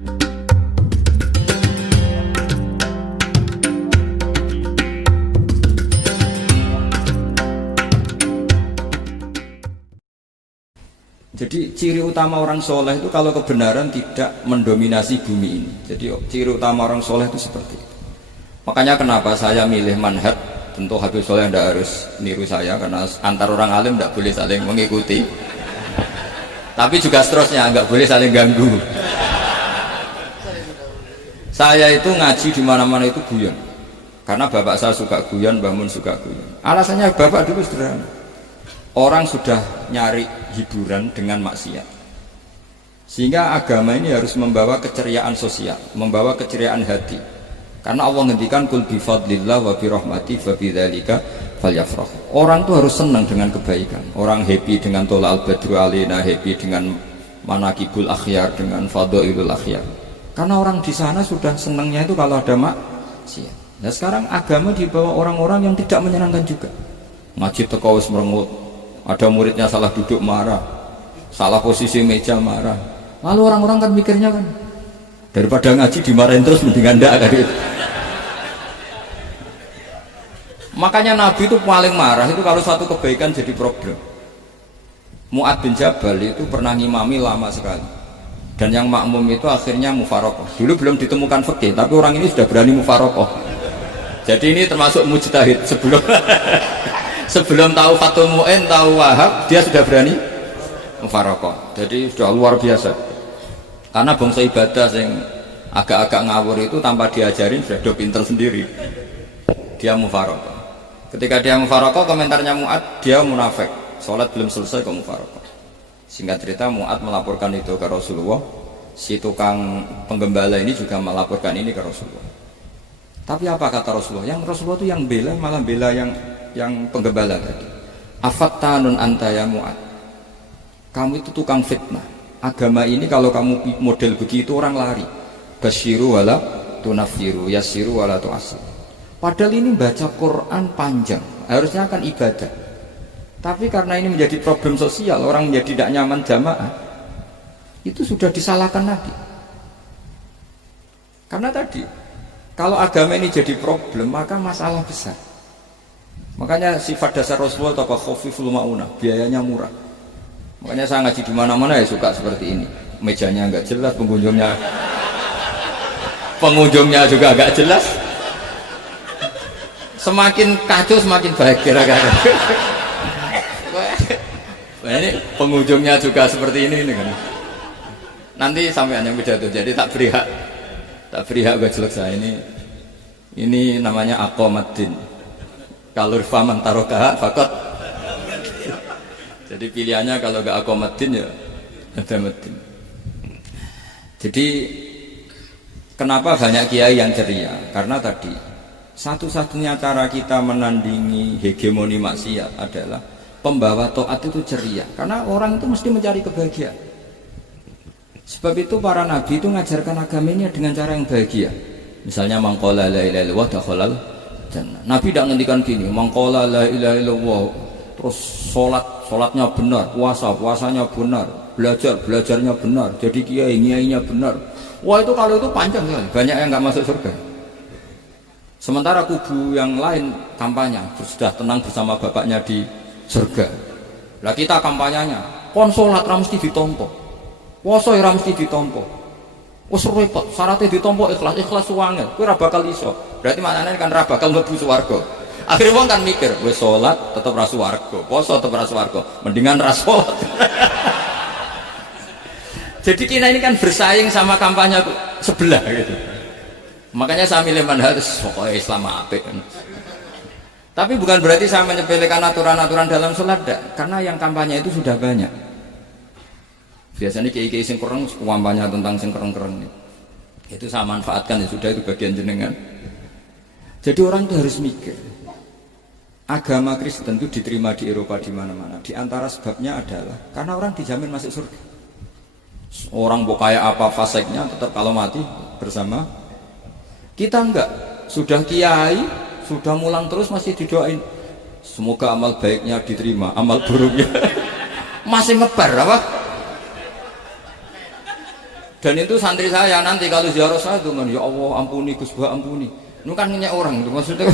Jadi ciri utama orang soleh itu kalau kebenaran tidak mendominasi bumi ini. Jadi ciri utama orang soleh itu seperti itu. Makanya kenapa saya milih manhaj. Tentu Habib Soleh tidak harus niru saya, karena antar orang alim tidak boleh saling mengikuti. Tapi juga seterusnya nggak boleh saling ganggu. Saya itu ngaji di mana-mana itu guyon, karena bapak saya suka guyon, Mbah Mun suka guyon. Alasannya bapak dulu sederhana. Orang sudah nyari hiburan dengan maksiat, sehingga agama ini harus membawa keceriaan sosial, membawa keceriaan hati. Karena Allah ngendikan kul bi fadlillah wa bi rahmati fa bidzalika falyafrahu. Orang tuh harus senang dengan kebaikan. Orang happy dengan tolal badru alina, happy dengan manakibul akhyar, dengan fadhailul akhyar. Karena orang di sana sudah senangnya itu kalau ada maksiat. Nah sekarang agama dibawa orang-orang yang tidak menyenangkan juga. Ngaji teko wis merengut. Ada muridnya salah duduk marah, salah posisi meja marah. Lalu orang-orang kan mikirnya kan, daripada ngaji dimarahin terus mendingan ndak kan gitu. Makanya Nabi itu paling marah itu kalau satu kebaikan jadi problem. Mu'ad bin Jabal itu pernah ngimami lama sekali, dan yang makmum itu akhirnya mufarokoh. Dulu belum ditemukan fikih, tapi orang ini sudah berani mufarokoh. Jadi ini termasuk mujtahid. Sebelum tahu Fathul Mu'in, tahu Wahab, dia sudah berani mufarokoh. Jadi sudah luar biasa. Karena bangsa ibadah yang agak-agak ngawur itu tanpa diajarin sudah do pinter sendiri. Dia mufarokoh. Ketika dia mufarokoh, komentarnya Mu'ad, dia munafik, sholat belum selesai kok mufarokoh. Singkat cerita Mu'ad melaporkan itu ke Rasulullah. Si tukang penggembala ini juga melaporkan ini ke Rasulullah. Tapi apa kata Rasulullah? Yang Rasulullah itu yang bela, malah bela yang penggembala tadi. Afattanun anta ya Mu'ad, kamu itu tukang fitnah. Agama ini kalau kamu model begitu orang lari. Basyiru wala tunafiru, yassiru wala tu'assir. Padahal ini baca Quran panjang, harusnya akan ibadah. Tapi karena ini menjadi problem sosial, orang menjadi tidak nyaman jamaah, itu sudah disalahkan lagi. Karena tadi, kalau agama ini jadi problem, maka masalah besar. Makanya sifat dasar Rasulullah itu apa? Khafiful ma'unah, biayanya murah. Makanya saya ngaji di mana-mana ya suka seperti ini. Mejanya enggak jelas, pengunjungnya juga agak jelas. Semakin kacau semakin baik kira-kira. Nah, ini pengunjungnya juga seperti ini kan. Nanti sampai yang pidato, jadi tak beri hak gue jelek saya ini namanya aqomaddin. Kalau faman tarokaha fakot. Jadi pilihannya kalau gak aqomaddin ya ada medin. Jadi kenapa banyak kiai yang ceria? Karena tadi satu-satunya cara kita menandingi hegemoni maksiat adalah pembawa taat itu ceria. Karena orang itu mesti mencari kebahagiaan. Sebab itu para nabi itu mengajarkan agama ini dengan cara yang bahagia. Misalnya mangqala la ilaha illallah dakhalal jannah. Nabi tidak ngendikan gini, mangqala la ilaha illallah terus sholatnya benar, puasanya benar, belajarnya benar, jadi kiainya benar. Wah itu kalau itu panjang sekali, banyak yang nggak masuk surga. Sementara kubu yang lain kampanye sudah tenang bersama bapaknya di surga. Lah kita kampanyenya konsolat ra mesti ditompo, puasa ra mesti ditompo. Wes repot, syaratnya ditompo ikhlas wangel, kowe ra bakal iso. Berarti maknane kan ra bakal mlebu swarga. Akhirnya wong kan mikir, wis salat tetep ra swarga, puasa tetep ra swarga, mendingan ra salat. Jadi kita ini kan bersaing sama kampanye sebelah gitu. Makanya saya milih manhaj pokoknya Islam apik. Tapi bukan berarti saya menyepelekan aturan-aturan dalam sholat, karena yang kampanye itu sudah banyak. Biasanya kiai-kiai sing kereng kampanye tentang sing kereng-kereng itu saya manfaatkan, ya sudah, itu bagian jenengan. Jadi orang itu harus mikir. Agama Kristen itu diterima di Eropa di mana-mana. Di antara sebabnya adalah karena orang dijamin masuk surga. Orang kayak apa faseknya tetap kalau mati bersama. Kita enggak, sudah kiai, sudah mulang terus masih didoain. Semoga amal baiknya diterima, amal buruknya masih ngebar apa? Dan itu santri saya nanti kalau ziarah saya tuh, ya Allah ampuni Gus Bah ampuni. Itu kan ngenyek orang itu maksudnya.